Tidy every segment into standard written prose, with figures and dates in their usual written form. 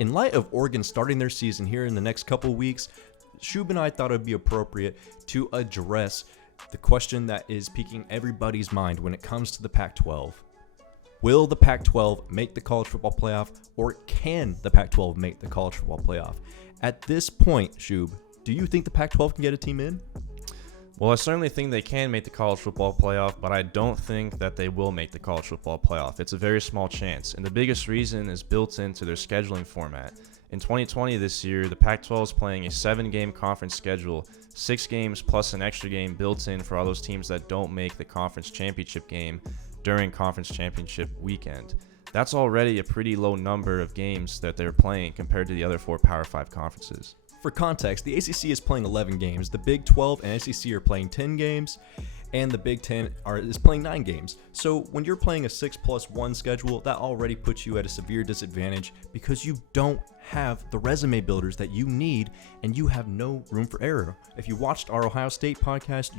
In light of Oregon starting their season here in the next couple weeks, Shoob and I thought it would be appropriate to address the question that is piquing everybody's mind when it comes to the Pac-12. Will the Pac-12 make the college football playoff, or can the Pac-12 make the college football playoff? At this point, Shoob, do you think the Pac-12 can get a team in? Well, I certainly think they can make the college football playoff, but I don't think that they will make the college football playoff. It's a very small chance, and the biggest reason is built into their scheduling format. In 2020 this year, the Pac-12 is playing a 7-game conference schedule, 6 games plus an extra game built in for all those teams that don't make the conference championship game during conference championship weekend. That's already a pretty low number of games that they're playing compared to the other 4 Power 5 conferences. For context, the ACC is playing 11 games, the Big 12 and SEC are playing 10 games, and the Big 10 is playing 9 games. So when you're playing a 6+1 schedule, that already puts you at a severe disadvantage because you don't have the resume builders that you need, and you have no room for error. If you watched our Ohio State podcast,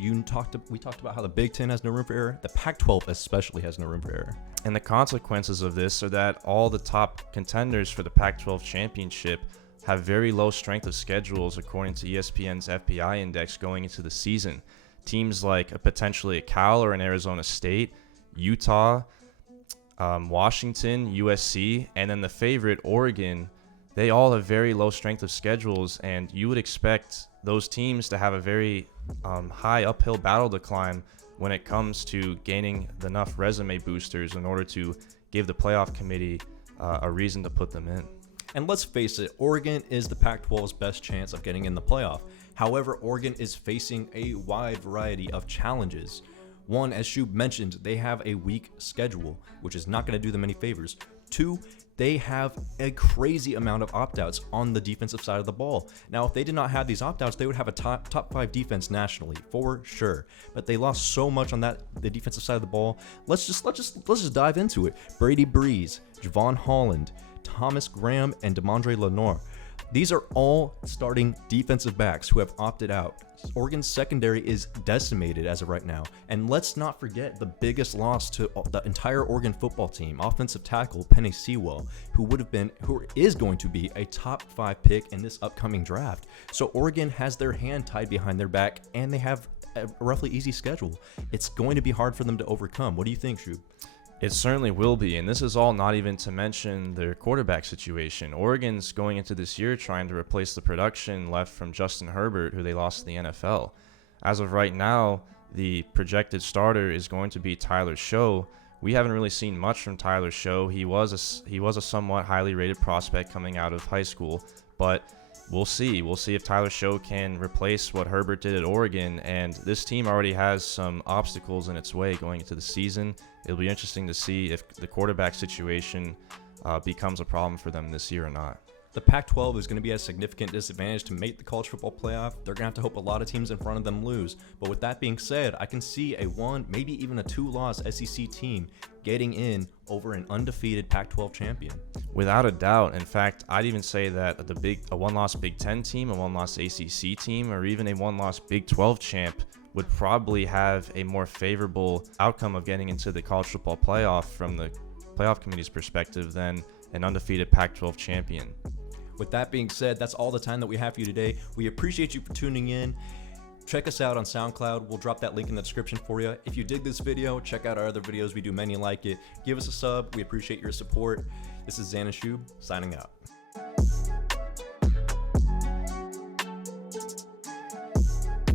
we talked about how the Big 10 has no room for error. The Pac-12 especially has no room for error. And the consequences of this are that all the top contenders for the Pac-12 championship have very low strength of schedules according to ESPN's FPI index going into the season. Teams like potentially a Cal or an Arizona State, Utah, Washington, USC, and then the favorite, Oregon, they all have very low strength of schedules, and you would expect those teams to have a very high uphill battle to climb when it comes to gaining enough resume boosters in order to give the playoff committee a reason to put them in. And let's face it, Oregon is the Pac-12's best chance of getting in the playoff. However, Oregon is facing a wide variety of challenges. One, as Shoob mentioned, they have a weak schedule, which is not going to do them any favors. 2, they have a crazy amount of opt-outs on the defensive side of the ball. Now, if they did not have these opt-outs, they would have a top 5 defense nationally for sure. But they lost so much on the defensive side of the ball. Let's just dive into it. Brady Breeze, Javon Holland, Thomas Graham, and Demondre Lenoir. These are all starting defensive backs who have opted out. Oregon's secondary is decimated as of right now. And let's not forget the biggest loss to the entire Oregon football team, offensive tackle Penei Sewell, who is going to be a top 5 pick in this upcoming draft. So Oregon has their hand tied behind their back, and they have a roughly easy schedule. It's going to be hard for them to overcome. What do you think, Shoob? It certainly will be, and this is all not even to mention their quarterback situation. Oregon's going into this year trying to replace the production left from Justin Herbert, who they lost to the NFL. As of right now, the projected starter is going to be Tyler Show. We haven't really seen much from Tyler Show. He was a somewhat highly rated prospect coming out of high school, but we'll see. We'll see if Tyler Show can replace what Herbert did at Oregon, and this team already has some obstacles in its way going into the season. It'll be interesting to see if the quarterback situation becomes a problem for them this year or not. The Pac-12 is going to be at a significant disadvantage to make the college football playoff. They're going to have to hope a lot of teams in front of them lose. But with that being said, I can see a 1, maybe even a 2-loss SEC team getting in over an undefeated Pac-12 champion. Without a doubt. In fact, I'd even say that a 1-loss Big 10 team, a 1-loss ACC team, or even a 1-loss Big 12 champ would probably have a more favorable outcome of getting into the college football playoff from the playoff committee's perspective than an undefeated Pac-12 champion. With that being said, that's all the time that we have for you today. We appreciate you for tuning in. Check us out on SoundCloud. We'll drop that link in the description for you. If you dig this video, check out our other videos. We do many like it. Give us a sub. We appreciate your support. This is Xan Shoob signing out.